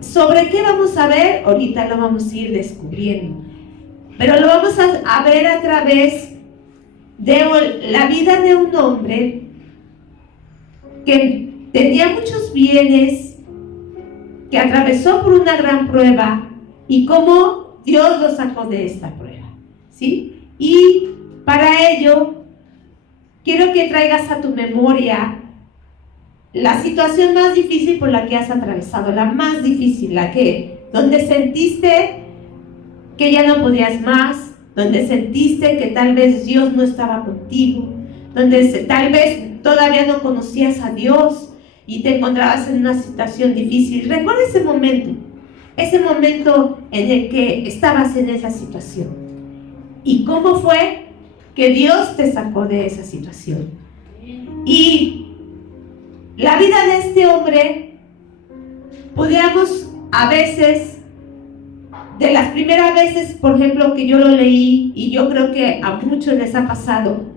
¿Sobre qué vamos a ver? Ahorita lo vamos a ir descubriendo. Pero lo vamos a ver a través de la vida de un hombre que tenía muchos bienes, que atravesó por una gran prueba y cómo Dios lo sacó de esta prueba, ¿sí? Y para ello, quiero que traigas a tu memoria la situación más difícil por la que has atravesado, la más difícil, donde sentiste que ya no podías más, donde sentiste que tal vez Dios no estaba contigo, donde tal vez todavía no conocías a Dios y te encontrabas en una situación difícil. Recuerda ese momento en el que estabas en esa situación. ¿Y cómo fue que Dios te sacó de esa situación? Y la vida de este hombre, pudiéramos a veces, de las primeras veces, por ejemplo, que yo lo leí, y yo creo que a muchos les ha pasado,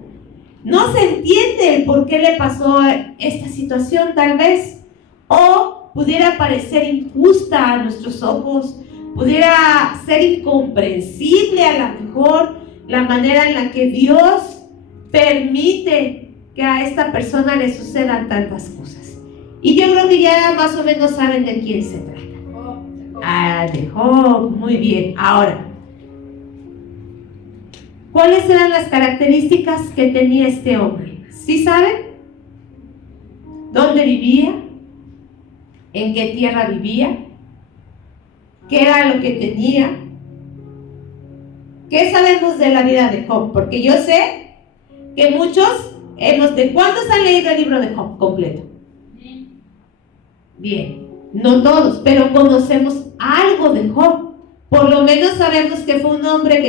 no se entiende el por qué le pasó esta situación tal vez, o pudiera parecer injusta a nuestros ojos, pudiera ser incomprensible a lo mejor la manera en la que Dios permite que a esta persona le sucedan tantas cosas. Y yo creo que ya más o menos saben de quién se trata. De Job, muy bien. Ahora, ¿cuáles eran las características que tenía este hombre? ¿Sí saben? ¿Dónde vivía? ¿En qué tierra vivía? ¿Qué era lo que tenía? ¿Qué sabemos de la vida de Job? Porque yo sé que muchos ¿de cuántos han leído el libro de Job completo? Bien, no todos, pero conocemos algo de Job. Por lo menos sabemos que fue un hombre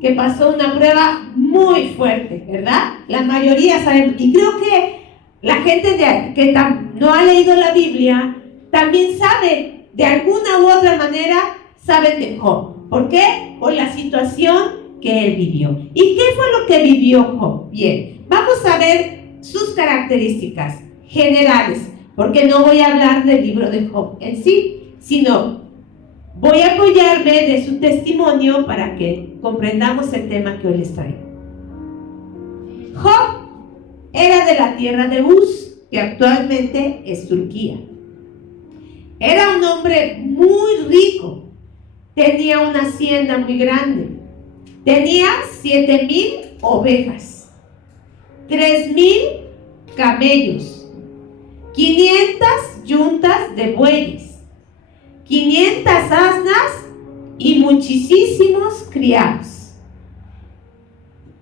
que pasó una prueba muy fuerte, ¿verdad? La mayoría sabemos, y creo que la gente que no ha leído la Biblia también sabe, de alguna u otra manera, saben de Job. ¿Por qué? Por la situación que él vivió. ¿Y qué fue lo que vivió Job? Bien, vamos a ver sus características generales, porque no voy a hablar del libro de Job en sí, sino voy a apoyarme de su testimonio para que comprendamos el tema que hoy les traigo. Job era de la tierra de Uz, que actualmente es Turquía. Era un hombre muy rico, tenía una hacienda muy grande, tenía 7,000 ovejas, 3,000 camellos, 500 yuntas de bueyes, 500 asnas y muchísimos criados.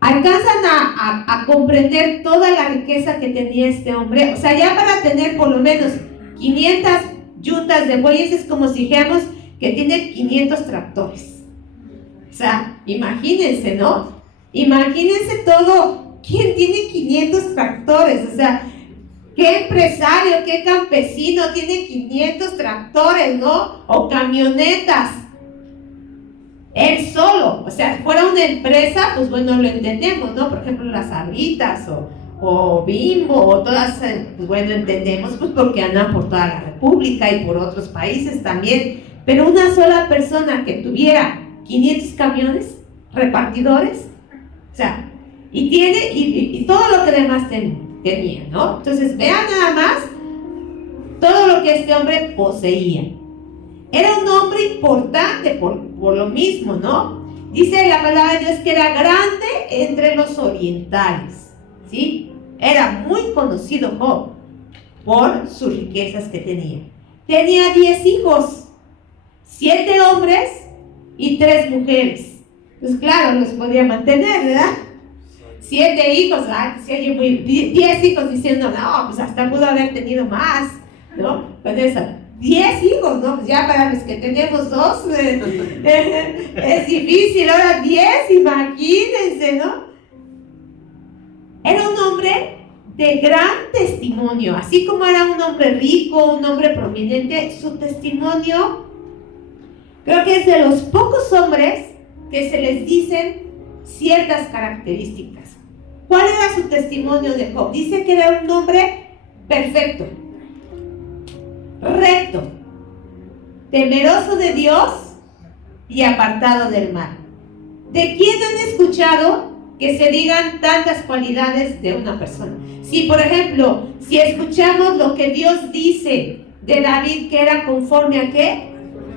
¿Alcanzan a comprender toda la riqueza que tenía este hombre? O sea, ya para tener por lo menos 500 yuntas de bueyes es como si dijéramos que tiene 500 tractores. O sea, imagínense, ¿no? Imagínense todo. ¿Quién tiene 500 tractores? O sea, ¿qué empresario, qué campesino tiene 500 tractores, ¿no? O camionetas. Él solo. O sea, si fuera una empresa, pues bueno, lo entendemos, ¿no? Por ejemplo, las Sabritas o Bimbo o todas, pues bueno, entendemos, pues porque andan por toda la República y por otros países también. Pero una sola persona que tuviera 500 camiones, repartidores, o sea, y todo lo que demás tenía, ¿no? Entonces, vean nada más todo lo que este hombre poseía. Era un hombre importante por lo mismo, ¿no? Dice la palabra de Dios que era grande entre los orientales, ¿sí? Era muy conocido Job por sus riquezas que tenía. Tenía 10 hijos, 7 hombres y 3 mujeres. Pues claro, los podía mantener, ¿verdad? 7 hijos, 10 hijos diciendo, no, pues hasta pudo haber tenido más, ¿no? Pues eso, 10 hijos, ¿no? Pues ya para los que tenemos 2 es difícil, ahora 10, imagínense, ¿no? Era un hombre de gran testimonio, así como era un hombre rico, un hombre prominente, su testimonio creo que es de los pocos hombres que se les dicen ciertas características. ¿Cuál era su testimonio de Job? Dice que era un hombre perfecto, recto, temeroso de Dios y apartado del mal. ¿De quién han escuchado que se digan tantas cualidades de una persona? Si, por ejemplo, si escuchamos lo que Dios dice de David, que era conforme a ¿qué?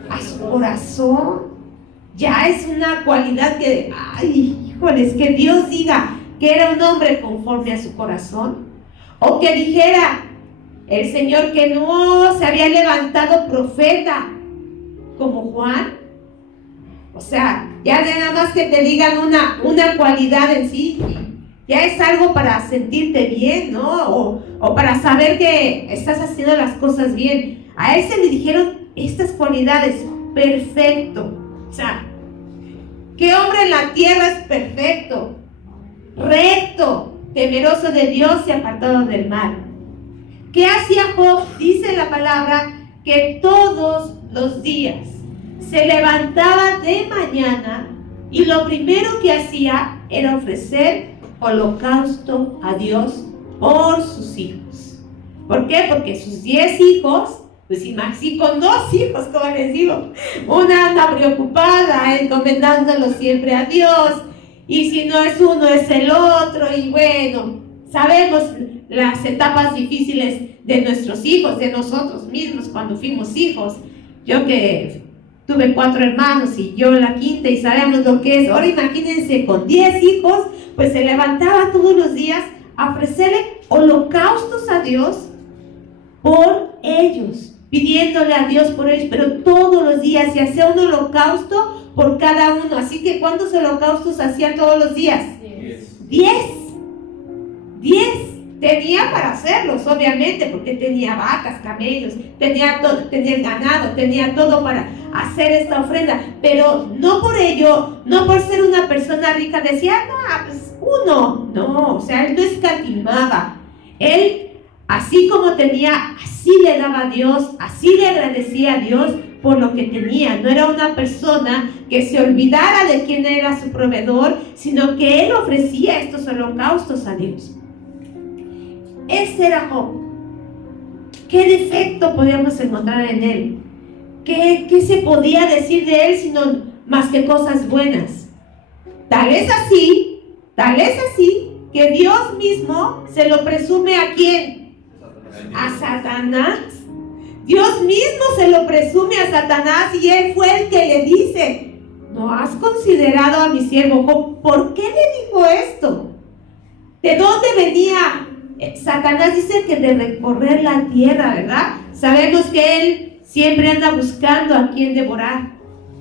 A su corazón. Ya es una cualidad que, ay, híjoles, que Dios diga que era un hombre conforme a su corazón. O que dijera el Señor que no se había levantado profeta como Juan. O sea, ya nada más que te digan una cualidad en sí, ya es algo para sentirte bien, ¿no? O para saber que estás haciendo las cosas bien. A él se le dijeron estas cualidades: perfecto. O sea, ¿qué hombre en la tierra es perfecto? Recto, temeroso de Dios y apartado del mal. ¿Qué hacía Job? Dice la palabra que todos los días se levantaba de mañana y lo primero que hacía era ofrecer holocausto a Dios por sus hijos. ¿Por qué? Porque sus 10 hijos, pues si con 2 hijos, como les digo, una anda preocupada, encomendándolo siempre a Dios, y si no es uno es el otro, y bueno, sabemos las etapas difíciles de nuestros hijos, de nosotros mismos cuando fuimos hijos. Yo que tuve 4 hermanos y yo la quinta, y sabemos lo que es. Ahora imagínense con 10 hijos, pues se levantaba todos los días a ofrecerle holocaustos a Dios por ellos, pidiéndole a Dios por ellos, pero todos los días, y hacía un holocausto por cada uno. Así que ¿cuántos holocaustos hacía todos los días? 10. Tenía para hacerlos, obviamente, porque tenía vacas, camellos, tenía el ganado, tenía todo para hacer esta ofrenda. Pero no por ello, no por ser una persona rica, decía, no, pues uno. No, o sea, él no escatimaba. Él, así como tenía, así le daba a Dios, así le agradecía a Dios por lo que tenía. No era una persona que se olvidara de quién era su proveedor, sino que él ofrecía estos holocaustos a Dios. Ese era Job. ¿Qué defecto podíamos encontrar en él? ¿Qué se podía decir de él sino más que cosas buenas? Tal es así que Dios mismo se lo presume ¿a quién? A Satanás. Dios mismo se lo presume a Satanás, y él fue el que le dice: ¿no has considerado a mi siervo Job? ¿Por qué le dijo esto? ¿De dónde venía? Satanás dice que de recorrer la tierra, ¿verdad? Sabemos que él siempre anda buscando a quien devorar,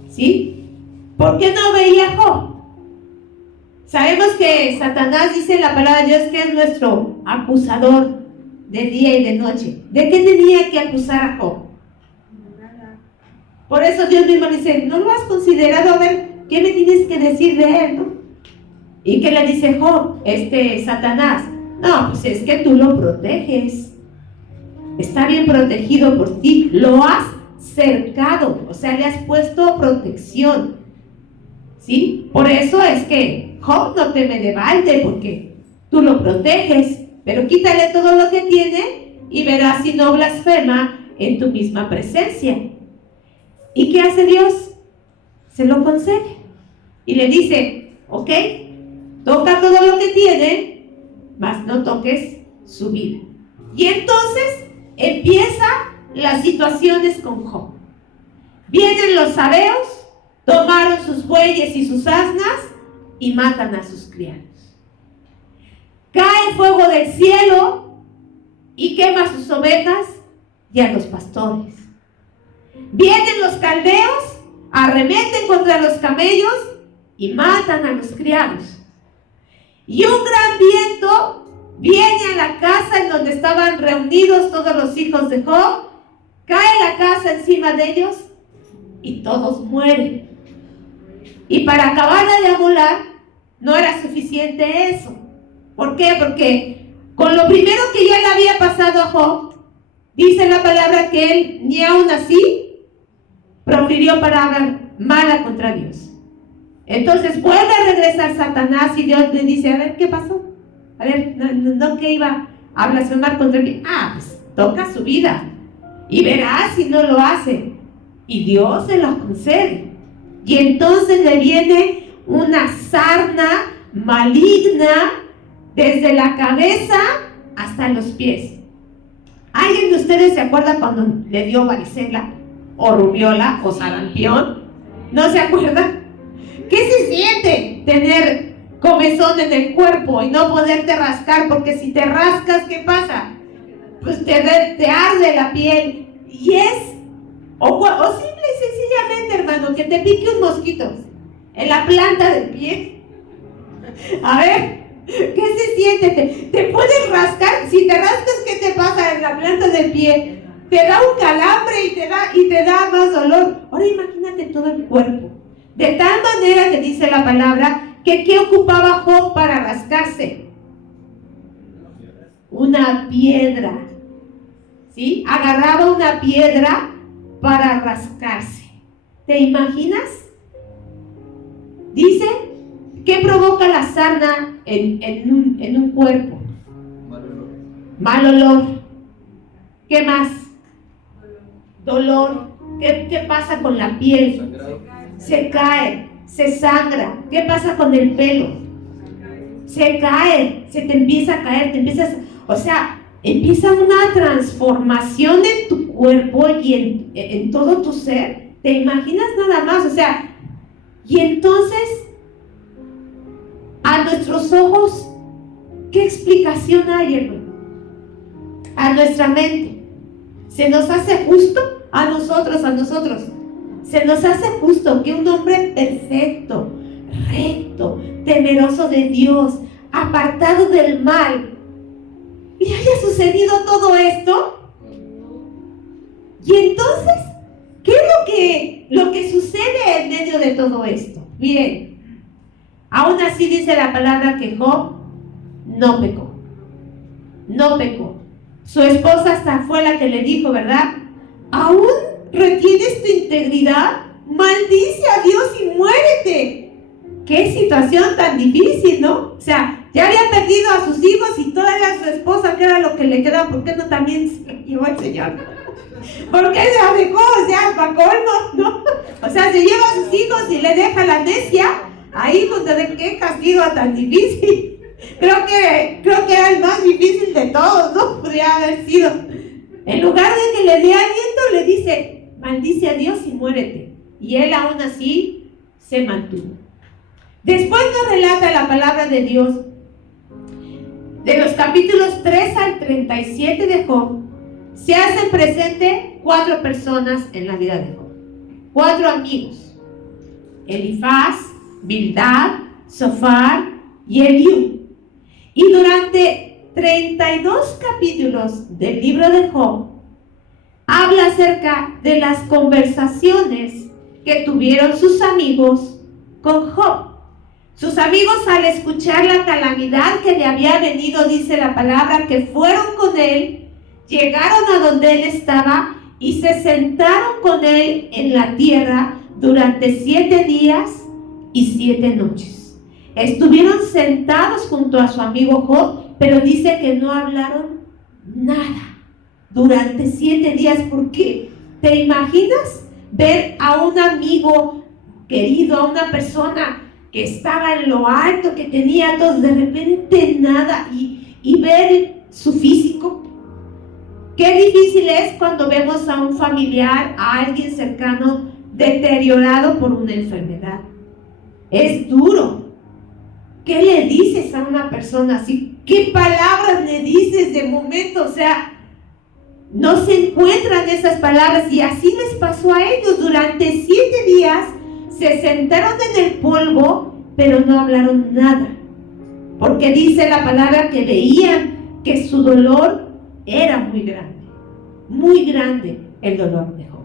¿sí? ¿Por qué no veía a Job? Sabemos que Satanás, dice la palabra de Dios, que es nuestro acusador de día y de noche. ¿De qué tenía que acusar a Job? Por eso Dios mismo dice: ¿no lo has considerado? A ver, ¿qué me tienes que decir de él, no? ¿Y qué le dice Job? Satanás: no, pues es que tú lo proteges. Está bien protegido por ti. Lo has cercado, o sea, le has puesto protección, ¿sí? Por eso es que Job no teme de balde, porque tú lo proteges. Pero quítale todo lo que tiene y verás si no blasfema en tu misma presencia. ¿Y qué hace Dios? Se lo concede y le dice: ok, toca todo lo que tiene, mas no toques su vida. Y entonces empiezan las situaciones con Job. Vienen los sabeos, tomaron sus bueyes y sus asnas y matan a sus criados. Cae fuego del cielo y quema sus ovejas y a los pastores. Vienen los caldeos, arremeten contra los camellos y matan a los criados. Y un gran viento viene a la casa en donde estaban reunidos todos los hijos de Job, cae la casa encima de ellos y todos mueren. Y para acabarla de amolar, no era suficiente eso. ¿Por qué? Porque con lo primero que ya le había pasado a Job, dice la palabra que él ni aún así profirió palabra mala contra Dios. Entonces vuelve a regresar Satanás y Dios le dice: a ver, ¿qué pasó? A ver, no que iba a blasfemar contra mí. Pues toca su vida y verás si no lo hace. y Dios se lo concede. Y entonces le viene una sarna maligna desde la cabeza hasta los pies. ¿Alguien de ustedes se acuerda cuando le dio varicela o rubiola o sarampión? ¿No se acuerdan? ¿Qué se siente tener comezón en el cuerpo y no poderte rascar? Porque si te rascas, ¿qué pasa? Pues te arde la piel. Y es, o simple y sencillamente, hermano, que te pique un mosquito en la planta del pie. A ver, ¿qué se siente? ¿Te puedes rascar? Si te rascas, ¿qué te pasa en la planta del pie? Te da un calambre y te da más dolor. Ahora imagínate todo el cuerpo. De tal manera que dice la palabra que ¿qué ocupaba Job para rascarse? Una piedra. ¿Sí? Agarraba una piedra para rascarse. ¿Te imaginas? Dice, ¿qué provoca la sarna en un cuerpo? Mal olor. ¿Qué más? Dolor. ¿Qué pasa con la piel? Se cae, se sangra. ¿Qué pasa con el pelo? Se cae, se te empieza a caer, empieza una transformación en tu cuerpo y en todo tu ser. ¿Te imaginas nada más? Y entonces, a nuestros ojos, ¿qué explicación hay, hermano? A nuestra mente. ¿Se nos hace justo? A nosotros. Se nos hace justo que un hombre perfecto, recto, temeroso de Dios, apartado del mal, y haya sucedido todo esto. Y entonces, ¿qué es lo que sucede en medio de todo esto? Miren, aún así dice la palabra que Job no pecó. Su esposa hasta fue la que le dijo, ¿verdad? ¿Aún retienes tu integridad? Maldice a Dios y muérete. Qué situación tan difícil, ¿no? Ya había perdido a sus hijos y todavía a su esposa, que era lo que le quedaba. ¿Por qué no también se lo llevó el Señor? ¿Por qué se la dejó? Para colmo, ¿no? Se lleva a sus hijos y le deja la necia. Ahí, pues, ¿de qué castigo tan difícil? Creo que era el más difícil de todos, ¿no? Podría haber sido. En lugar de que le dé aliento, le dice, maldice a Dios y muérete. Y él aún así se mantuvo. Después nos relata la palabra de Dios, de los capítulos 3 al 37 de Job, se hacen presente 4 personas en la vida de Job. 4 amigos: Elifaz, Bildad, Zofar y Eliú. Y durante 32 capítulos del libro de Job, habla acerca de las conversaciones que tuvieron sus amigos con Job. Sus amigos, al escuchar la calamidad que le había venido, dice la palabra, que fueron con él, llegaron a donde él estaba y se sentaron con él en la tierra durante 7 días y 7 noches. Estuvieron sentados junto a su amigo Job, pero dice que no hablaron nada durante 7 días. ¿Por qué? ¿Te imaginas ver a un amigo querido, a una persona que estaba en lo alto, que tenía todo, de repente nada, y ver su físico? Qué difícil es cuando vemos a un familiar, a alguien cercano, deteriorado por una enfermedad. Es duro. ¿Qué le dices a una persona así? ¿Qué palabras le dices de momento? No se encuentran esas palabras, y así les pasó a ellos. Durante 7 días se sentaron en el polvo, pero no hablaron nada, porque dice la palabra que veían que su dolor era muy grande el dolor de Job.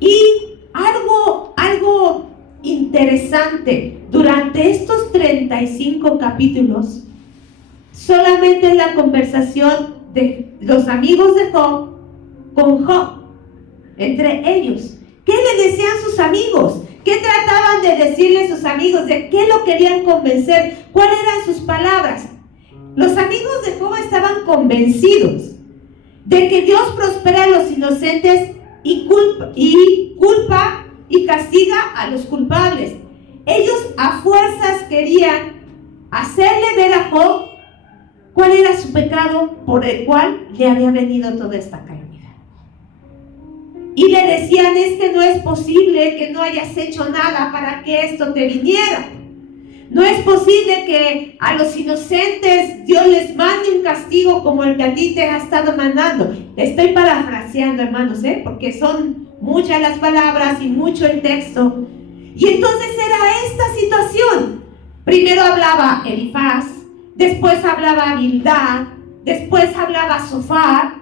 Y algo interesante, durante estos 35 capítulos, solamente la conversación de los amigos de Job con Job, entre ellos. ¿Qué le decían sus amigos? ¿Qué trataban de decirle sus amigos? ¿De qué lo querían convencer? ¿Cuáles eran sus palabras? Los amigos de Job estaban convencidos de que Dios prospera a los inocentes y culpa y castiga a los culpables. Ellos a fuerzas querían hacerle ver a Job cuál era su pecado por el cual le había venido toda esta calamidad. Y le decían, es que no es posible que no hayas hecho nada para que esto te viniera. No es posible que a los inocentes Dios les mande un castigo como el que a ti te ha estado mandando. Estoy parafraseando, hermanos, porque son muchas las palabras y mucho el texto. Y entonces era esta situación. Primero hablaba Elifaz, después hablaba Bildad, después hablaba Zofar,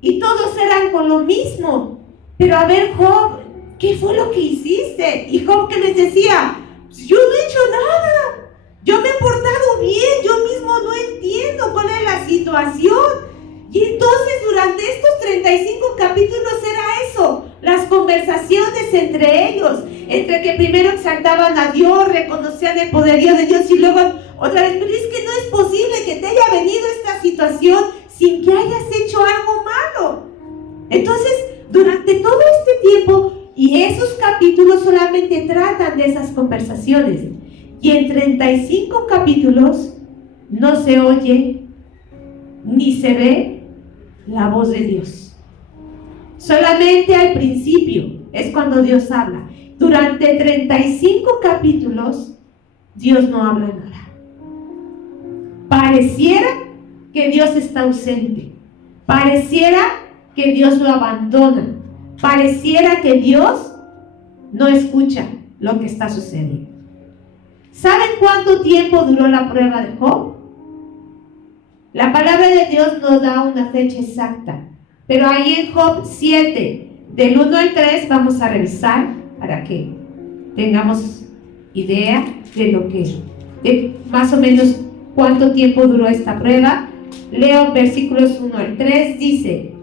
y todos eran con lo mismo. Pero a ver, Job, ¿qué fue lo que hiciste? Y Job, ¿qué les decía? Yo no he hecho nada, yo me he portado bien, yo mismo no entiendo cuál es la situación. Y entonces durante estos 35 capítulos era eso, las conversaciones entre ellos, entre que primero exaltaban a Dios, reconocían el poderío de Dios y luego otra vez, pero es que no es posible que te haya venido esta situación sin que hayas hecho algo malo. Entonces, durante todo este tiempo, y esos capítulos solamente tratan de esas conversaciones, y en 35 capítulos no se oye ni se ve la voz de Dios. Solamente al principio es cuando Dios habla. Durante 35 capítulos Dios no habla nada. Pareciera que Dios está ausente. Pareciera que Dios lo abandona. Pareciera que Dios no escucha lo que está sucediendo. ¿Saben cuánto tiempo duró la prueba de Job? La palabra de Dios nos da una fecha exacta, pero ahí en Job 7, del 1 al 3, vamos a revisar para que tengamos idea de lo que de más o menos cuánto tiempo duró esta prueba. Leo versículos 1 al 3, dice: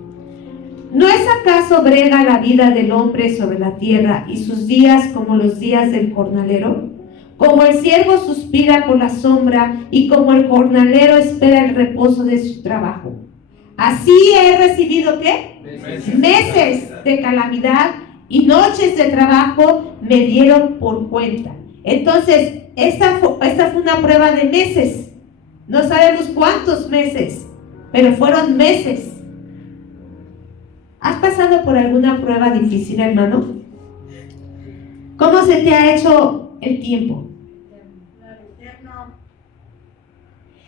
¿No es acaso brega la vida del hombre sobre la tierra y sus días como los días del jornalero? Como el siervo suspira por la sombra y como el jornalero espera el reposo de su trabajo. Así he recibido ¿qué? Meses de calamidad y noches de trabajo me dieron por cuenta. Entonces, esta fue una prueba de meses. No sabemos cuántos meses, pero fueron meses. ¿Has pasado por alguna prueba difícil, hermano? ¿Cómo se te ha hecho el tiempo?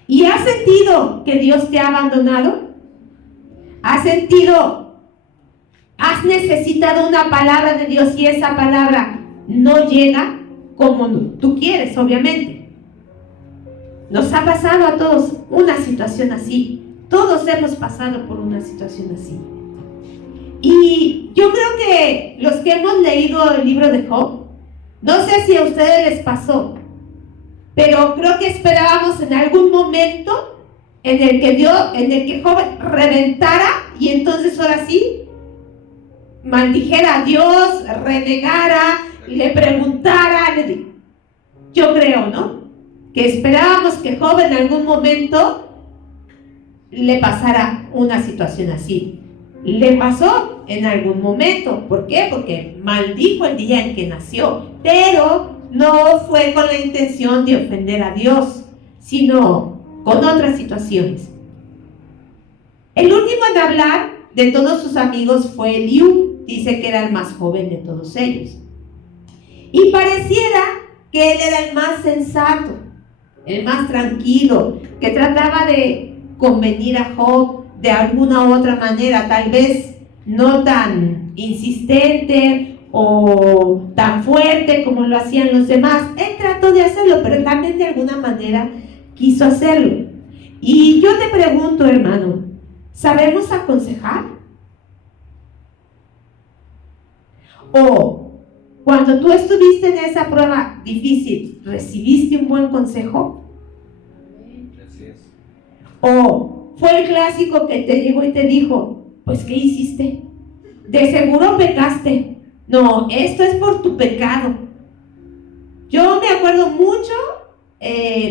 ¿Y has sentido que Dios te ha abandonado? ¿Has necesitado una palabra de Dios y esa palabra no llega como tú quieres, obviamente? Nos ha pasado a todos una situación así. Todos hemos pasado por una situación así. Y yo creo que los que hemos leído el libro de Job, no sé si a ustedes les pasó, pero creo que esperábamos en algún momento en el que Job reventara y entonces ahora sí maldijera a Dios, renegara, le preguntara. Yo creo, ¿no? Que esperábamos que Job en algún momento le pasara una situación así. Le pasó en algún momento. ¿Por qué? Porque maldijo el día en que nació, pero no fue con la intención de ofender a Dios, sino con otras situaciones. El último en hablar de todos sus amigos fue Eliú. Dice que era el más joven de todos ellos. Y pareciera que él era el más sensato, el más tranquilo, que trataba de convenir a Job de alguna u otra manera, tal vez no tan insistente o tan fuerte como lo hacían los demás. Él trató de hacerlo, pero también de alguna manera quiso hacerlo. Y yo te pregunto, hermano, ¿sabemos aconsejar? O cuando tú estuviste en esa prueba difícil, ¿recibiste un buen consejo? O fue el clásico que te llegó y te dijo, pues ¿qué hiciste? De seguro pecaste. No, esto es por tu pecado. Yo me acuerdo mucho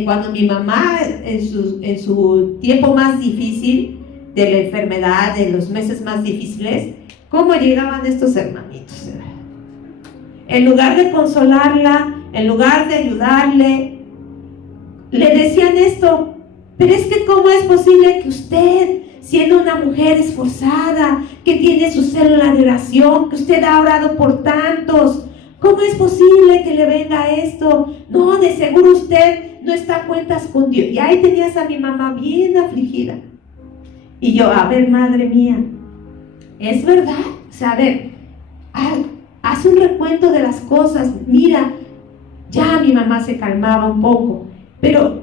cuando mi mamá en su tiempo más difícil de la enfermedad, de los meses más difíciles, ¿Cómo llegaban estos hermanitos? En lugar de consolarla, en lugar de ayudarle, le decían esto: pero es que ¿cómo es posible que usted, siendo una mujer esforzada, que tiene su célula de oración, que usted ha orado por tantos, cómo es posible que le venga esto? No, de seguro usted no está a cuentas con Dios. Y ahí tenías a mi mamá bien afligida. Y yo, a ver, madre mía, ¿es verdad? O sea, a ver, haz un recuento de las cosas. Mira, ya mi mamá se calmaba un poco, pero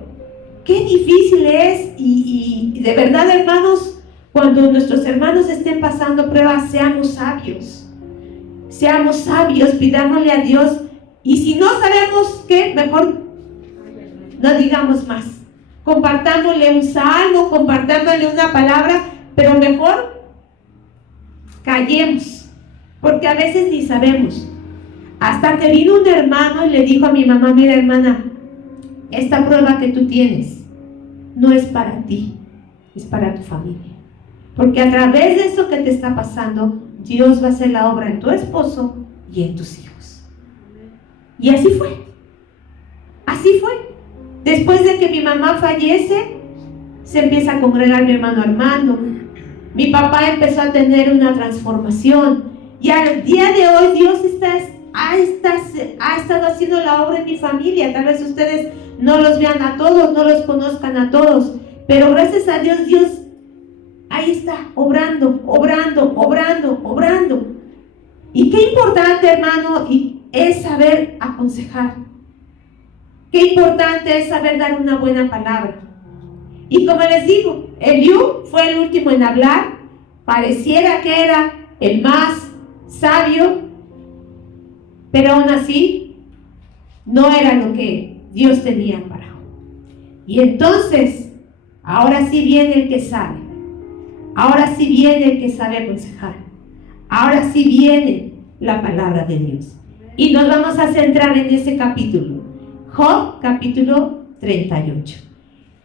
qué difícil es. Y de verdad, hermanos, cuando nuestros hermanos estén pasando pruebas, seamos sabios, pidámosle a Dios. Y si no sabemos qué, mejor no digamos más. Compartámosle un salmo, compartámosle una palabra, pero mejor callemos, porque a veces ni sabemos. Hasta que vino un hermano y le dijo a mi mamá: mira, hermana, esta prueba que tú tienes no es para ti, es para tu familia. Porque a través de eso que te está pasando, Dios va a hacer la obra en tu esposo y en tus hijos. Y así fue. Así fue. Después de que mi mamá fallece, se empieza a congregar mi hermano Armando. Mi papá empezó a tener una transformación. Y al día de hoy Dios ha estado haciendo la obra en mi familia. Tal vez ustedes no los vean a todos, no los conozcan a todos, pero gracias a Dios, Dios ahí está, obrando. Y qué importante, hermano, es saber aconsejar. Qué importante es saber dar una buena palabra. Y como les digo, Eliú fue el último en hablar. Pareciera que era el más sabio, pero aún así no era lo que Dios tenía para Job. Y entonces, ahora sí viene el que sabe. Ahora sí viene el que sabe aconsejar. Ahora sí viene la palabra de Dios. Y nos vamos a centrar en ese capítulo. Job, capítulo 38.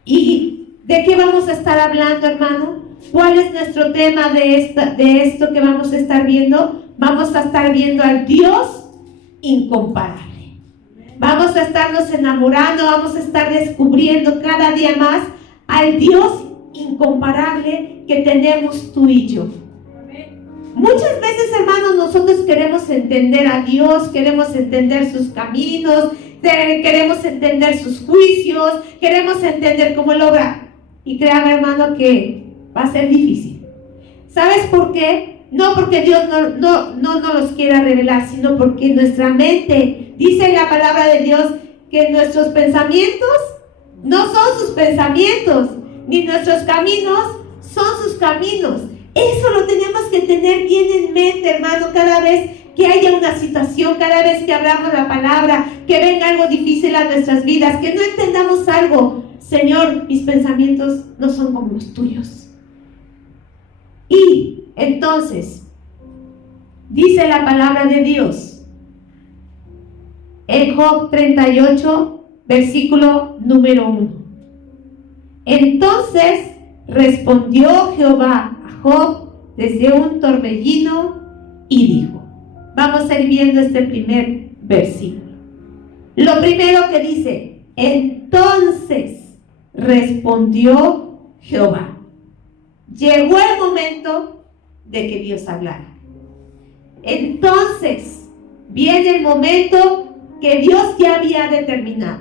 ¿Y de qué vamos a estar hablando, hermano? ¿Cuál es nuestro tema de esto que vamos a estar viendo? Vamos a estar viendo al Dios incomparable. Vamos a estarnos enamorando, vamos a estar descubriendo cada día más al Dios incomparable que tenemos tú y yo. Muchas veces, hermanos, nosotros queremos entender a Dios, queremos entender sus caminos, queremos entender sus juicios, queremos entender cómo Él obra. Y créame, hermano, que va a ser difícil. ¿Sabes por qué? No porque Dios no los quiera revelar, sino porque nuestra mente, dice la palabra de Dios, que nuestros pensamientos no son sus pensamientos, ni nuestros caminos son sus caminos. Eso lo tenemos que tener bien en mente, hermano, cada vez que haya una situación, cada vez que hablamos la palabra, que venga algo difícil a nuestras vidas, que no entendamos algo. Señor, mis pensamientos no son como los tuyos. Y entonces, dice la palabra de Dios en Job 38, versículo número 1. Entonces respondió Jehová a Job desde un torbellino y dijo, vamos a ir viendo este primer versículo. Lo primero que dice, entonces respondió Jehová. Llegó el momento de que Dios hablara. Entonces viene el momento que Dios ya había determinado.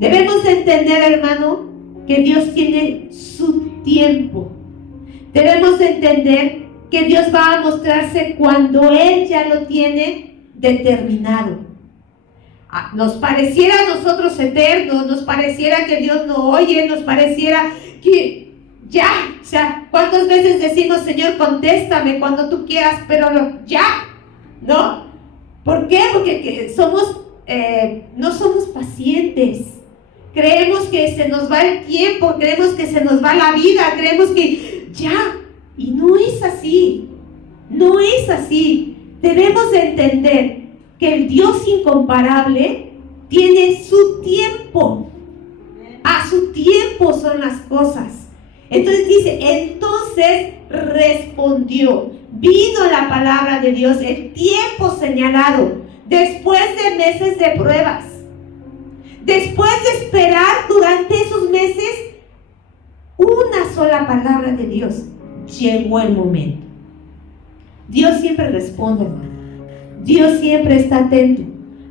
Debemos entender, hermano, que Dios tiene su tiempo. Debemos entender que Dios va a mostrarse cuando Él ya lo tiene determinado. Nos pareciera a nosotros eterno, nos pareciera que Dios no oye, nos pareciera que ya, o sea, ¿cuántas veces decimos, Señor, contéstame cuando tú quieras, pero ya, ¿no? ¿Por qué? Porque no somos pacientes. Creemos que se nos va el tiempo, creemos que se nos va la vida, creemos que ya, y no es así, no es así. Debemos entender que el Dios incomparable tiene su tiempo. A su tiempo son las cosas. Entonces dice, entonces respondió. vino la palabra de Dios, el tiempo señalado, después de meses de pruebas. Después de esperar durante esos meses una sola palabra de Dios, llegó el momento. Dios siempre responde, hermano. Dios siempre está atento.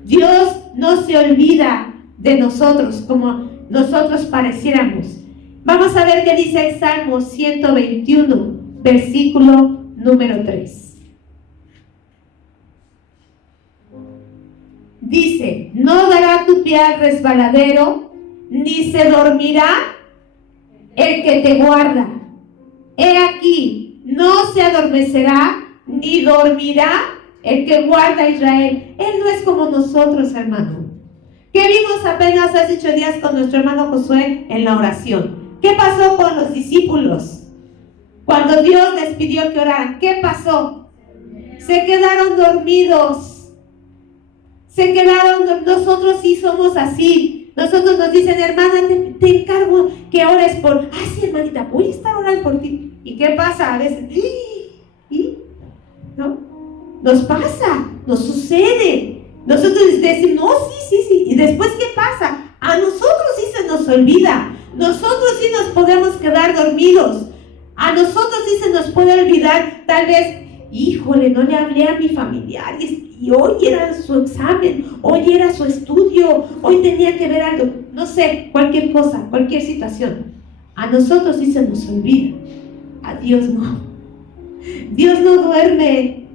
Dios no se olvida de nosotros como nosotros pareciéramos. Vamos a ver qué dice el Salmo 121, versículo número 3. Dice: no dará tu pie al resbaladero, ni se dormirá el que te guarda. He aquí, no se adormecerá, ni dormirá el que guarda a Israel. Él no es como nosotros, hermano. ¿Qué vimos apenas hace 8 días con nuestro hermano Josué en la oración? ¿Qué pasó con los discípulos? Cuando Dios les pidió que oraran, ¿qué pasó? Se quedaron dormidos. Nosotros sí somos así. Nosotros nos dicen: hermana, te encargo que ores por... Ay, sí, hermanita, voy a estar orando por ti. ¿Y qué pasa? A veces, ¿no? Nos pasa, nos sucede. Nosotros decimos: no, sí. ¿Y después qué pasa? A nosotros sí se nos olvida. Nosotros sí nos podemos quedar dormidos. A nosotros sí se nos puede olvidar, tal vez, híjole, no le hablé a mi familiar y hoy era su examen, hoy era su estudio, hoy tenía que ver algo, no sé, cualquier cosa, cualquier situación. A nosotros sí se nos olvida, a Dios no. Dios no duerme,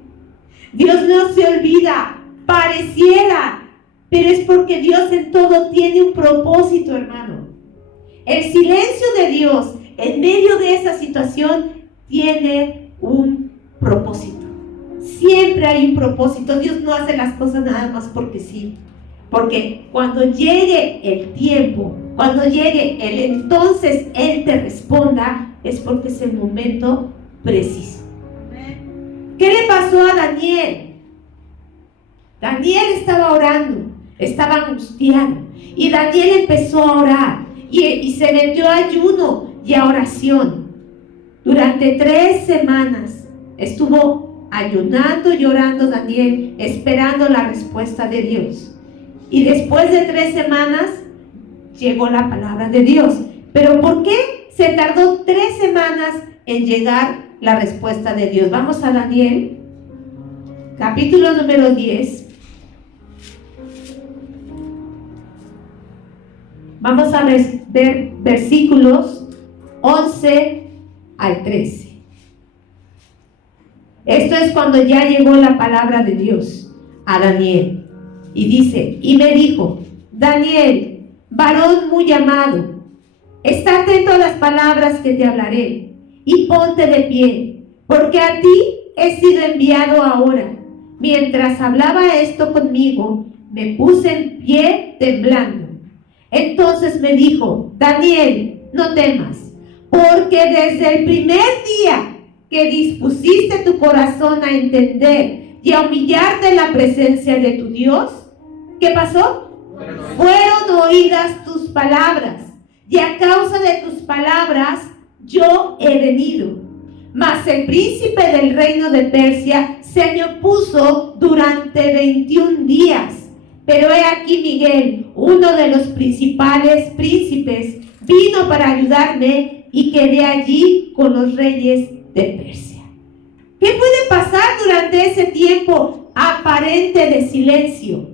Dios no se olvida, pareciera, pero es porque Dios en todo tiene un propósito, hermano. El silencio de Dios en medio de esa situación tiene un propósito. Siempre hay un propósito. Dios no hace las cosas nada más porque sí. Porque cuando llegue el tiempo, cuando llegue el entonces Él te responda, es porque es el momento preciso. ¿Qué le pasó a Daniel? Daniel estaba orando, estaba angustiado. Y Daniel empezó a orar y se metió a ayuno y a oración. Durante 3 semanas estuvo ayunando y orando Daniel, esperando la respuesta de Dios. Y después de 3 semanas llegó la palabra de Dios. Pero ¿por qué se tardó 3 semanas en llegar la respuesta de Dios? Vamos a Daniel, capítulo número 10. Vamos a ver versículos 11 al 13. Esto es cuando ya llegó la palabra de Dios a Daniel. Y dice: y me dijo: Daniel, varón muy amado, está atento a las palabras que te hablaré, y ponte de pie, porque a ti he sido enviado ahora. Mientras hablaba esto conmigo, me puse en pie temblando. Entonces me dijo: Daniel, no temas, porque desde el primer día que dispusiste tu corazón a entender y a humillarte en la presencia de tu Dios, ¿qué pasó? Fueron oídas tus palabras, y a causa de tus palabras yo he venido. Mas el príncipe del reino de Persia se me opuso durante 21 días. Pero he aquí Miguel, uno de los principales príncipes, vino para ayudarme y quedé allí con los reyes de Persia. ¿Qué puede pasar durante ese tiempo aparente de silencio?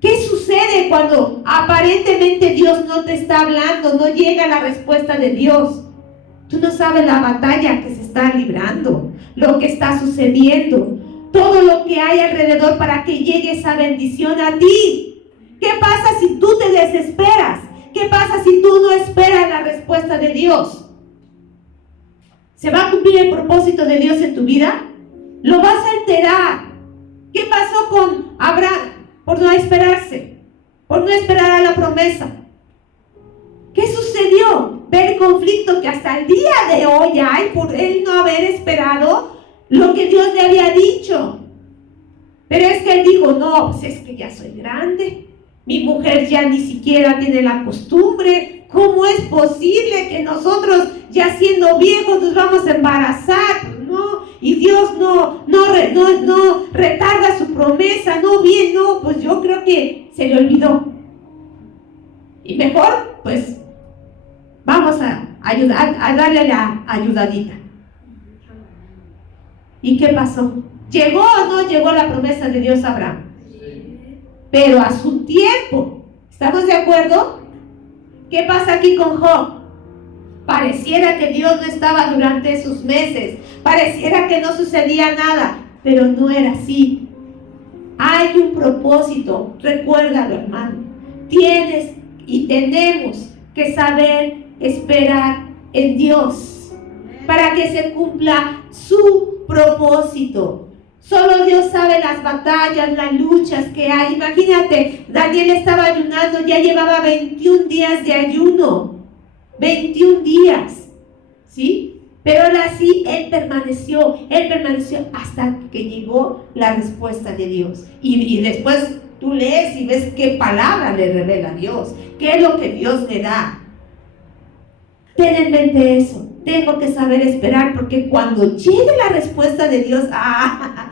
¿Qué sucede cuando aparentemente Dios no te está hablando, no llega la respuesta de Dios? Tú no sabes la batalla que se está librando, lo que está sucediendo, todo lo que hay alrededor para que llegue esa bendición a ti. ¿Qué pasa si tú te desesperas? ¿Qué pasa si tú no esperas la respuesta de Dios? ¿Se va a cumplir el propósito de Dios en tu vida? ¿Lo vas a enterar? ¿Qué pasó con Abraham por no esperarse? Por no esperar a la promesa. ¿Qué sucedió? Ver el conflicto que hasta el día de hoy hay por él no haber esperado lo que Dios le había dicho. Pero es que él dijo: no, pues es que ya soy grande, mi mujer ya ni siquiera tiene la costumbre. ¿Cómo es posible que nosotros, ya siendo viejos, nos vamos a embarazar? Pues no, y Dios no retarda su promesa, no, bien, no, pues yo creo que se le olvidó. Y mejor, pues, vamos a darle la ayudadita. ¿Y qué pasó? ¿Llegó o no llegó la promesa de Dios a Abraham? Pero a su tiempo. ¿Estamos de acuerdo? ¿Qué pasa aquí con Job? Pareciera que Dios no estaba durante esos meses. Pareciera que no sucedía nada. Pero no era así. Hay un propósito. Recuérdalo, hermano. Tienes y tenemos que saber esperar en Dios para que se cumpla su propósito. Solo Dios sabe las batallas, las luchas que hay. Imagínate, Daniel estaba ayunando, ya llevaba 21 días de ayuno. 21 días, ¿sí? Pero aún así él permaneció hasta que llegó la respuesta de Dios. Y después tú lees y ves qué palabra le revela Dios, qué es lo que Dios le da. Ten en mente eso. Tengo que saber esperar, porque cuando llegue la respuesta de Dios, va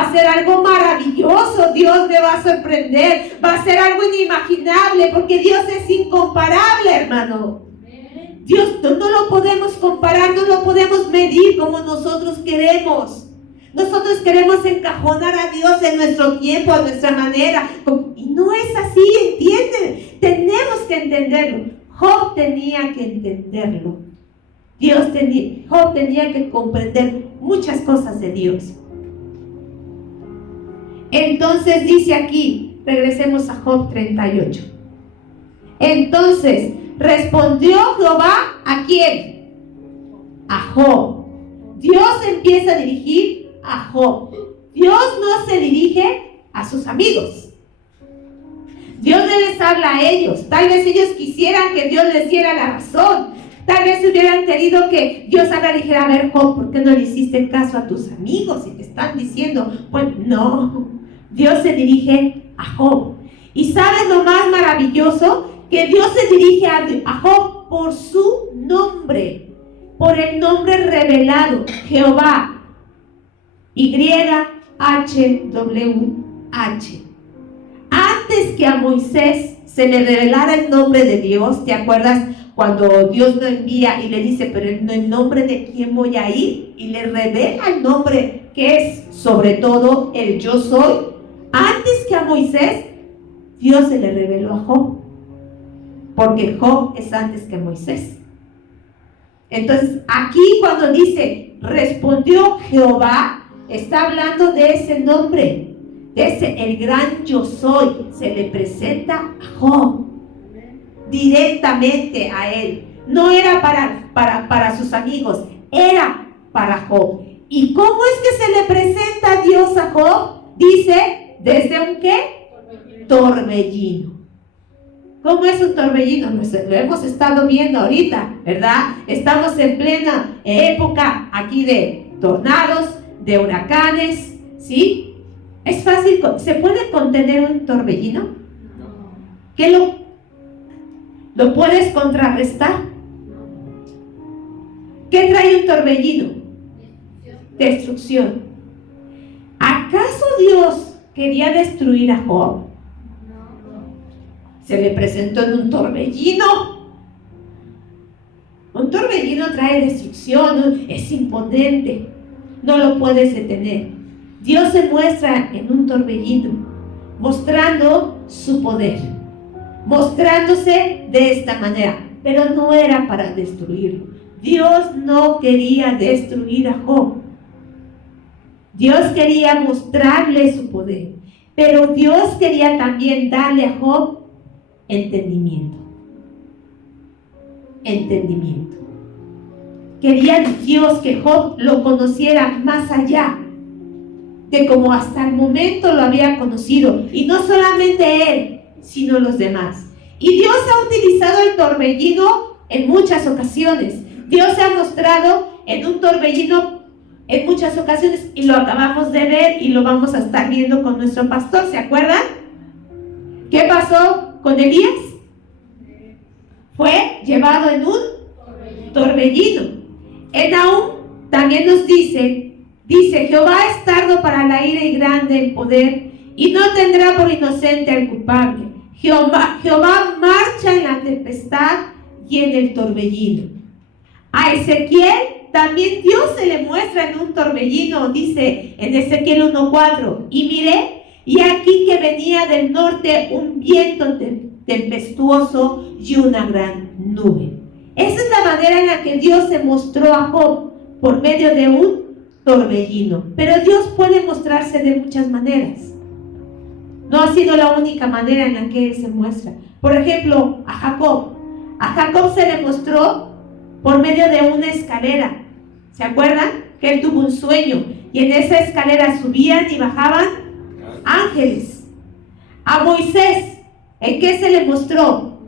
a ser algo maravilloso. Dios me va a sorprender, va a ser algo inimaginable, porque Dios es incomparable, hermano. Dios no lo podemos comparar, no lo podemos medir como nosotros queremos. Nosotros queremos encajonar a Dios en nuestro tiempo, a nuestra manera, y no es así, ¿entienden? Tenemos que entenderlo. Job tenía que entenderlo. Job tenía que comprender muchas cosas de Dios. Entonces dice aquí, regresemos a Job 38. Entonces respondió Jehová, ¿a quién? A Job. Dios empieza a dirigir a Job. Dios no se dirige a sus amigos. Dios les habla a ellos. Tal vez ellos quisieran que Dios les diera la razón. Tal vez hubieran querido que Dios ahora dijera, a ver, Job, ¿por qué no le hiciste caso a tus amigos? Y te están diciendo, pues no. Dios se dirige a Job. ¿Y sabes lo más maravilloso? Que Dios se dirige a Job por su nombre, por el nombre revelado, Jehová, YHWH. Antes que a Moisés se le revelara el nombre de Dios, ¿te acuerdas? Cuando Dios lo envía y le dice, pero en el nombre de quién voy a ir, y le revela el nombre que es sobre todo el yo soy. Antes que a Moisés, Dios se le reveló a Job, porque Job es antes que Moisés. Entonces aquí cuando dice respondió Jehová, está hablando de ese nombre, de ese el gran yo soy. Se le presenta a Job directamente a él. No era para sus amigos, era para Job. ¿Y cómo es que se le presenta a Dios a Job? Dice, ¿desde un qué? Torbellino. ¿Cómo es un torbellino? Lo hemos estado viendo ahorita, ¿verdad? Estamos en plena época aquí de tornados, de huracanes, ¿sí? Es fácil, ¿se puede contener un torbellino? ¿Qué lo puedes contrarrestar? ¿Qué trae un torbellino? Destrucción. ¿Acaso Dios quería destruir a Job? Se le presentó en un torbellino. Un torbellino trae destrucción, es imponente, no lo puedes detener. Dios se muestra en un torbellino, mostrando su poder, mostrándose de esta manera, pero no era para destruirlo. Dios no quería destruir a Job. Dios quería mostrarle su poder, pero Dios quería también darle a Job entendimiento. Quería Dios que Job lo conociera más allá de como hasta el momento lo había conocido, y no solamente él, sino los demás. Y Dios ha utilizado el torbellino en muchas ocasiones. Dios se ha mostrado en un torbellino en muchas ocasiones, y lo acabamos de ver y lo vamos a estar viendo con nuestro pastor. ¿Se acuerdan? ¿Qué pasó con Elías? Fue llevado en un torbellino. En Nahum también nos dice, Jehová es tardo para la ira y grande en poder, y no tendrá por inocente al culpable. Jehová marcha en la tempestad y en el torbellino. A Ezequiel también Dios se le muestra en un torbellino, dice en Ezequiel 1:4, y miré, y aquí que venía del norte un viento tempestuoso y una gran nube. Esa es la manera en la que Dios se mostró a Job, por medio de un torbellino. Pero Dios puede mostrarse de muchas maneras. No ha sido la única manera en la que Él se muestra. Por ejemplo, a Jacob se le mostró por medio de una escalera. ¿Se acuerdan? Que él tuvo un sueño y en esa escalera subían y bajaban ángeles. A Moisés, ¿en qué se le mostró?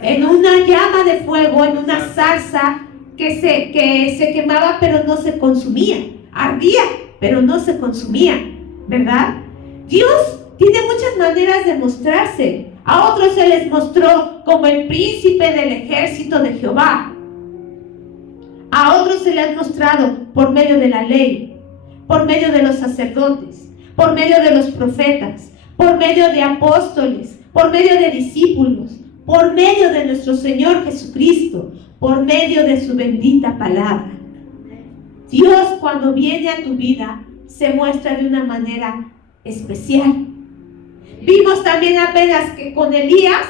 En una llama de fuego, en una zarza que se quemaba pero no se consumía. Ardía, pero no se consumía, ¿verdad? Dios tiene muchas maneras de mostrarse. A otros se les mostró como el príncipe del ejército de Jehová. A otros se les ha mostrado por medio de la ley, por medio de los sacerdotes, por medio de los profetas, por medio de apóstoles, por medio de discípulos, por medio de nuestro Señor Jesucristo, por medio de su bendita palabra. Dios, cuando viene a tu vida, se muestra de una manera especial. Vimos también apenas que con Elías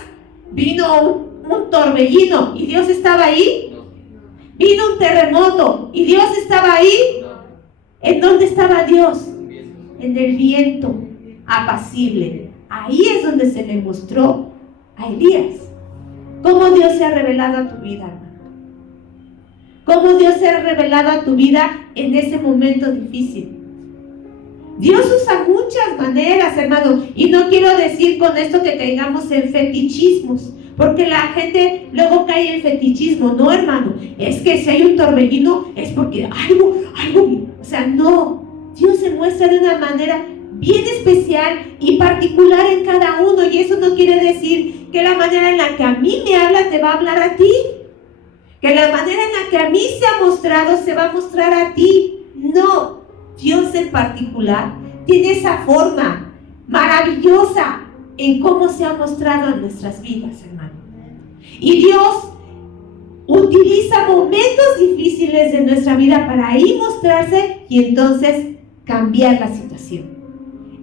vino un torbellino y Dios estaba ahí. Vino un terremoto y Dios estaba ahí. ¿En dónde estaba Dios? En el viento apacible. Ahí es donde se le mostró a Elías cómo Dios se ha revelado a tu vida, hermano. Cómo Dios se ha revelado a tu vida en ese momento difícil. Dios usa muchas maneras, hermano, y no quiero decir con esto que caigamos en fetichismos, porque la gente luego cae en fetichismo. No, hermano, es que si hay un torbellino es porque algo, o sea, no. Dios se muestra de una manera bien especial y particular en cada uno, y eso no quiere decir que la manera en la que a mí me habla te va a hablar a ti, que la manera en la que a mí se ha mostrado se va a mostrar a ti. No. Dios en particular tiene esa forma maravillosa en cómo se ha mostrado en nuestras vidas, hermano. Y Dios utiliza momentos difíciles de nuestra vida para ahí mostrarse y entonces cambiar la situación.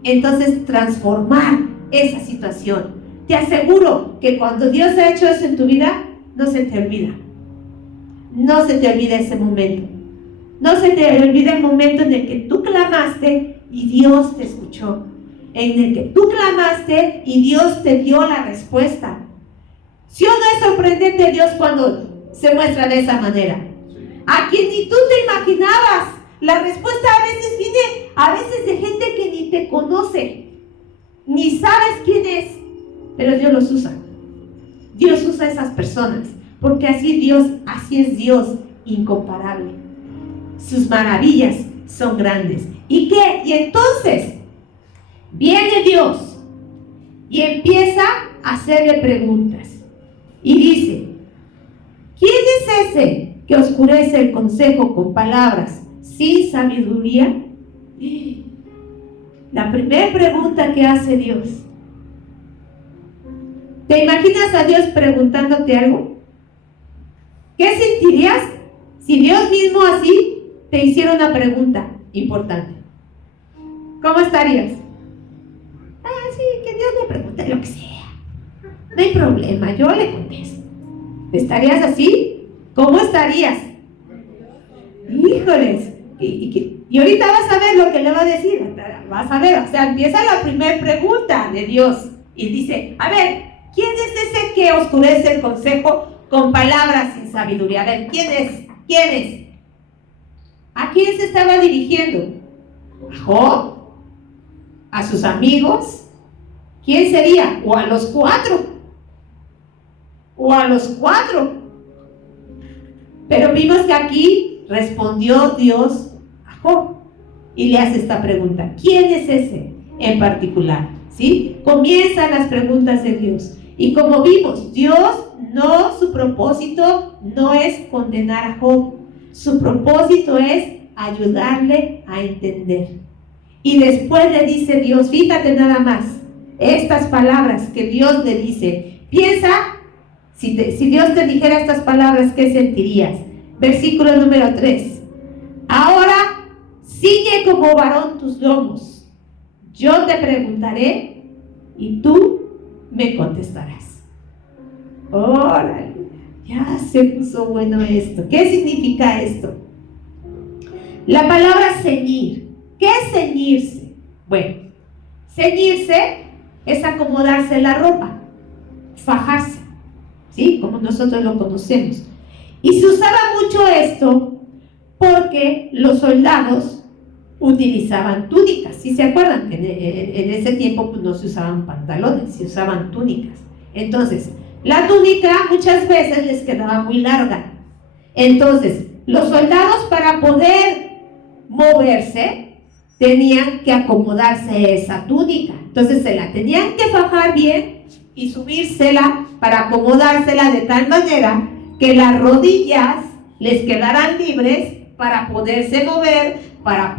Entonces transformar esa situación. Te aseguro que cuando Dios ha hecho eso en tu vida, no se te olvida. No se te olvida ese momento. No se te olvida el momento en el que tú clamaste y Dios te escuchó. En el que tú clamaste y Dios te dio la respuesta. ¿Sí o no es sorprendente Dios cuando se muestra de esa manera? A quien ni tú te imaginabas. La respuesta a veces viene de gente que ni te conoce, ni sabes quién es, pero Dios los usa. Dios usa a esas personas, porque así es Dios, incomparable. Sus maravillas son grandes. ¿Y qué? Y entonces viene Dios y empieza a hacerle preguntas. Y dice: ¿quién es ese que oscurece el consejo con palabras sin sabiduría? La primera pregunta que hace Dios. ¿Te imaginas a Dios preguntándote algo? ¿Qué sentirías si Dios mismo así te hiciera una pregunta importante? ¿Cómo estarías? Sí, que Dios me pregunte lo que sea. No hay problema, yo le contesto. ¿Estarías así? ¿Cómo estarías? Híjoles. Y ahorita vas a ver lo que le va a decir. Vas a ver, o sea, empieza la primera pregunta de Dios. Y dice: a ver, ¿quién es ese que oscurece el consejo con palabras sin sabiduría? A ver, ¿quién es? ¿Quién es? ¿A quién se estaba dirigiendo? ¿A Job? ¿A sus amigos? ¿Quién sería? ¿O a los cuatro? ¿O a los cuatro? Pero vimos que aquí respondió Dios a Job y le hace esta pregunta: ¿quién es ese en particular? ¿Sí? Comienzan las preguntas de Dios. Y como vimos, su propósito no es condenar a Job. Su propósito es ayudarle a entender. Y después le dice Dios, fíjate nada más, estas palabras que Dios le dice. Piensa, si Dios te dijera estas palabras, ¿qué sentirías? Versículo número 3. Ahora, ciñe como varón tus lomos. Yo te preguntaré y tú me contestarás. Órale, ya se puso bueno esto. ¿Qué significa esto? La palabra ceñir. ¿Qué es ceñirse? Bueno, ceñirse es acomodarse la ropa, fajarse, ¿sí? Como nosotros lo conocemos. Y se usaba mucho esto porque los soldados utilizaban túnicas. ¿Sí se acuerdan? Que en ese tiempo pues, no se usaban pantalones, se usaban túnicas. Entonces, la túnica muchas veces les quedaba muy larga. Entonces, los soldados para poder moverse tenían que acomodarse esa túnica. Entonces, se la tenían que fajar bien y subírsela para acomodársela de tal manera que las rodillas les quedaran libres para poderse mover, para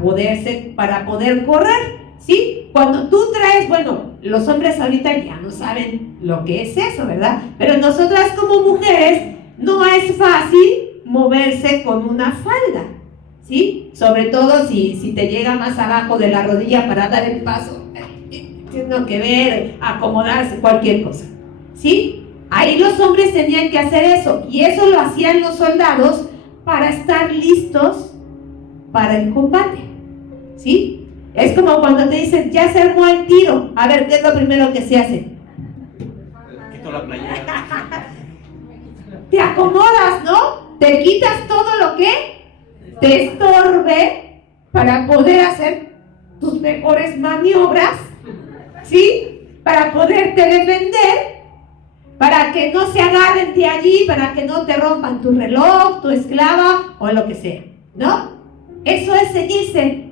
poder correr, ¿sí? Cuando tú traes, bueno, los hombres ahorita ya no saben lo que es eso, ¿verdad? Pero nosotras como mujeres no es fácil moverse con una falda, ¿sí? Sobre todo si te llega más abajo de la rodilla para dar el paso, tiene que ver, acomodarse, cualquier cosa, ¿sí? Ahí los hombres tenían que hacer eso, y eso lo hacían los soldados para estar listos para el combate, ¿sí? Es como cuando te dicen, ya se armó el tiro. A ver, ¿qué es lo primero que se hace? Quito la playera. Te acomodas, ¿no? Te quitas todo lo que te estorbe para poder hacer tus mejores maniobras, ¿sí? Para poderte defender, para que no se agarren de allí, para que no te rompan tu reloj, tu esclava o lo que sea, ¿no? Eso es ceñirse.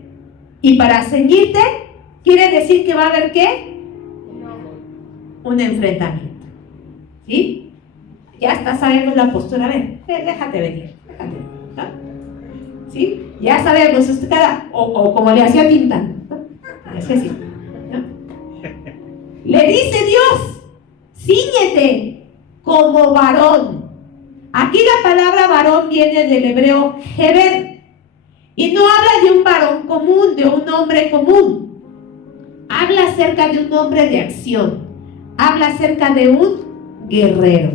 Y para ceñirte, quiere decir que va a haber ¿qué? Un enfrentamiento, ¿sí? Ya hasta sabemos la postura. A ver, déjate venir, ¿no? ¿Sí? Ya sabemos, o como le hacía Tintán, ¿no? Le hacía así, ¿no? Le dice Dios, cíñete como varón. Aquí la palabra varón viene del hebreo Heber, y no habla de un varón común, de un hombre común. Habla acerca de un hombre de acción. Habla acerca de un guerrero.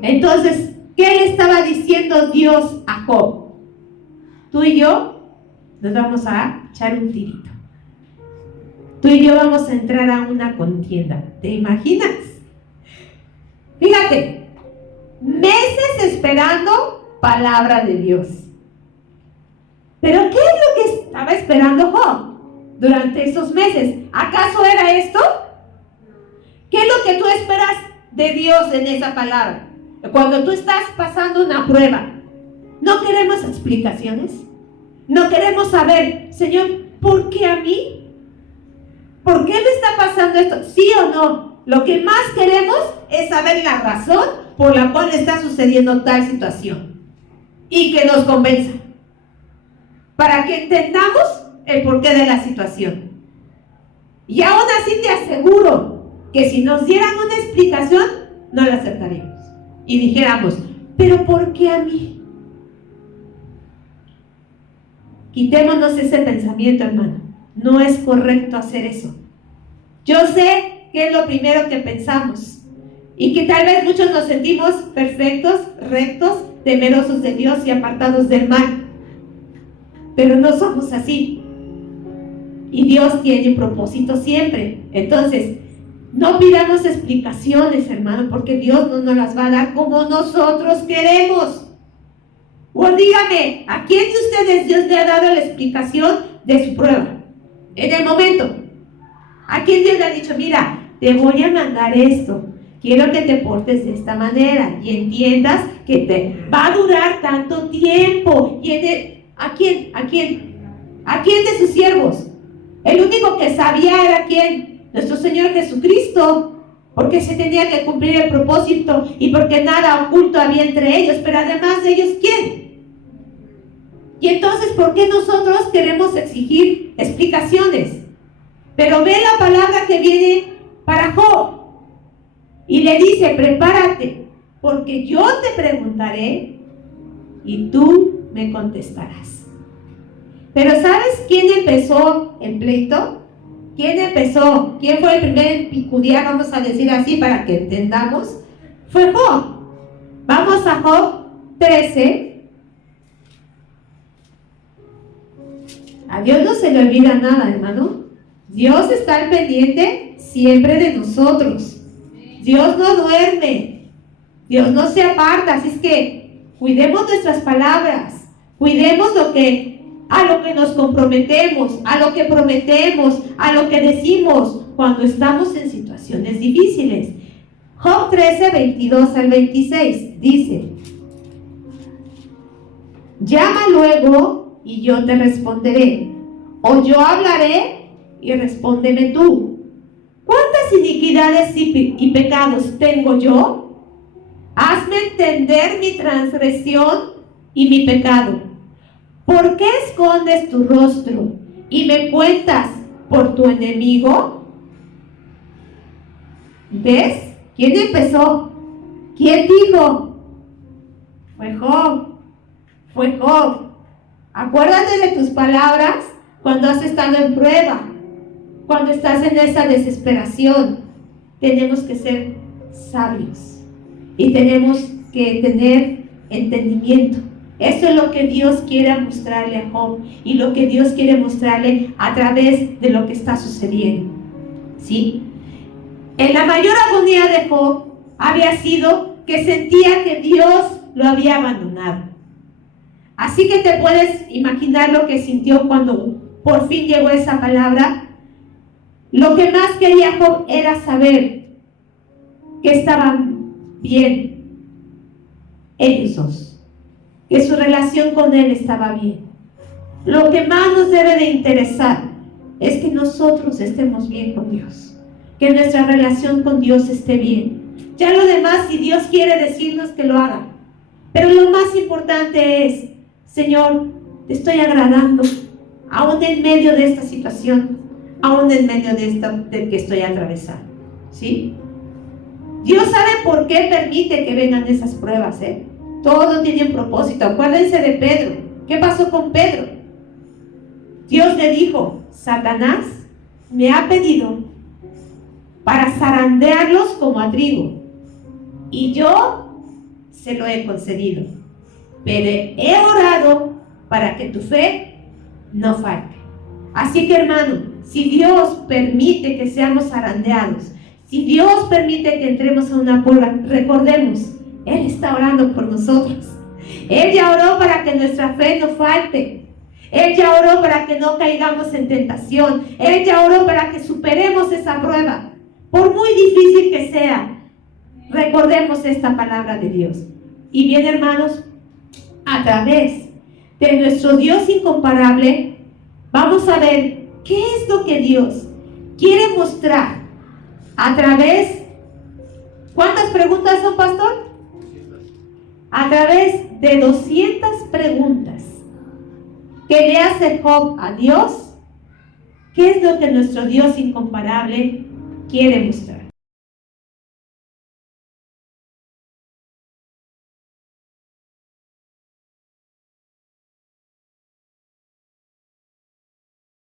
Entonces, ¿qué le estaba diciendo Dios a Job? Tú y yo nos vamos a echar un tirito. Tú y yo vamos a entrar a una contienda. ¿Te imaginas? Fíjate, meses esperando palabra de Dios. ¿Pero qué es lo que estaba esperando Job durante esos meses? ¿Acaso era esto? ¿Qué es lo que tú esperas de Dios en esa palabra? Cuando tú estás pasando una prueba, ¿no queremos explicaciones? ¿No queremos saber, Señor, por qué a mí? ¿Por qué me está pasando esto? ¿Sí o no? Lo que más queremos es saber la razón por la cual está sucediendo tal situación y que nos convenza, para que entendamos el porqué de la situación. Y aún así te aseguro que si nos dieran una explicación, no la aceptaríamos. Y dijéramos, ¿pero por qué a mí? Quitémonos ese pensamiento, hermano. No es correcto hacer eso. Yo sé que es lo primero que pensamos. Y que tal vez muchos nos sentimos perfectos, rectos, temerosos de Dios y apartados del mal. Pero no somos así. Y Dios tiene un propósito siempre. Entonces, no pidamos explicaciones, hermano, porque Dios no nos las va a dar como nosotros queremos. O dígame, ¿a quién de ustedes Dios le ha dado la explicación de su prueba? En el momento. ¿A quién Dios le ha dicho, mira, te voy a mandar esto? Quiero que te portes de esta manera y entiendas que te va a durar tanto tiempo. ¿A quién? ¿A quién? ¿A quién de sus siervos? El único que sabía era ¿quién? Nuestro Señor Jesucristo, porque se tenía que cumplir el propósito y porque nada oculto había entre ellos. Pero además de ellos, ¿quién? Y entonces, ¿por qué nosotros queremos exigir explicaciones? Pero ve la palabra que viene para Job. Y le dice, prepárate, porque yo te preguntaré y tú me contestarás. Pero ¿sabes quién empezó el pleito? ¿Quién empezó? ¿Quién fue el primer picudear, vamos a decir así, para que entendamos? Fue Job. Vamos a Job 13. A Dios no se le olvida nada, hermano. Dios está al pendiente siempre de nosotros. Dios no duerme. Dios no se aparta. Así es que cuidemos nuestras palabras. Cuidemos a lo que nos comprometemos, a lo que prometemos, a lo que decimos cuando estamos en situaciones difíciles. Job 13, 22 al 26 dice: llama luego y yo te responderé, o yo hablaré y respóndeme tú. ¿Cuántas iniquidades y pecados tengo yo? Hazme entender mi transgresión y mi pecado. ¿Por qué escondes tu rostro y me cuentas por tu enemigo? ¿Ves? ¿Quién empezó? ¿Quién dijo? Fue Job. Fue Job. Acuérdate de tus palabras cuando has estado en prueba, cuando estás en esa desesperación. Tenemos que ser sabios y tenemos que tener entendimiento. Eso es lo que Dios quiere mostrarle a Job y lo que Dios quiere mostrarle a través de lo que está sucediendo. ¿Sí? En la mayor agonía de Job había sido que sentía que Dios lo había abandonado. Así que te puedes imaginar lo que sintió cuando por fin llegó esa palabra. Lo que más quería Job era saber que estaban bien ellos dos, que su relación con Él estaba bien. Lo que más nos debe de interesar es que nosotros estemos bien con Dios, que nuestra relación con Dios esté bien. Ya lo demás, si Dios quiere decirnos, que lo haga. Pero lo más importante es: Señor, te estoy agradando, aún en medio de esta situación, aún en medio de que estoy atravesando. ¿Sí? Dios sabe por qué permite que vengan esas pruebas, ¿eh? Todo tiene un propósito. Acuérdense de Pedro. ¿Qué pasó con Pedro? Dios le dijo: Satanás me ha pedido para zarandearlos como a trigo, y yo se lo he concedido, pero he orado para que tu fe no falte. Así que, hermano, si Dios permite que seamos zarandeados, si Dios permite que entremos a una prueba, recordemos, Él está orando por nosotros. Él ya oró para que nuestra fe no falte. Él ya oró para que no caigamos en tentación. Él ya oró para que superemos esa prueba. Por muy difícil que sea, recordemos esta palabra de Dios. Y bien, hermanos, a través de nuestro Dios incomparable, vamos a ver qué es lo que Dios quiere mostrar a través. ¿Cuántas preguntas son, pastor? A través de 200 preguntas que le hace Job a Dios. ¿Qué es lo que nuestro Dios incomparable quiere mostrar?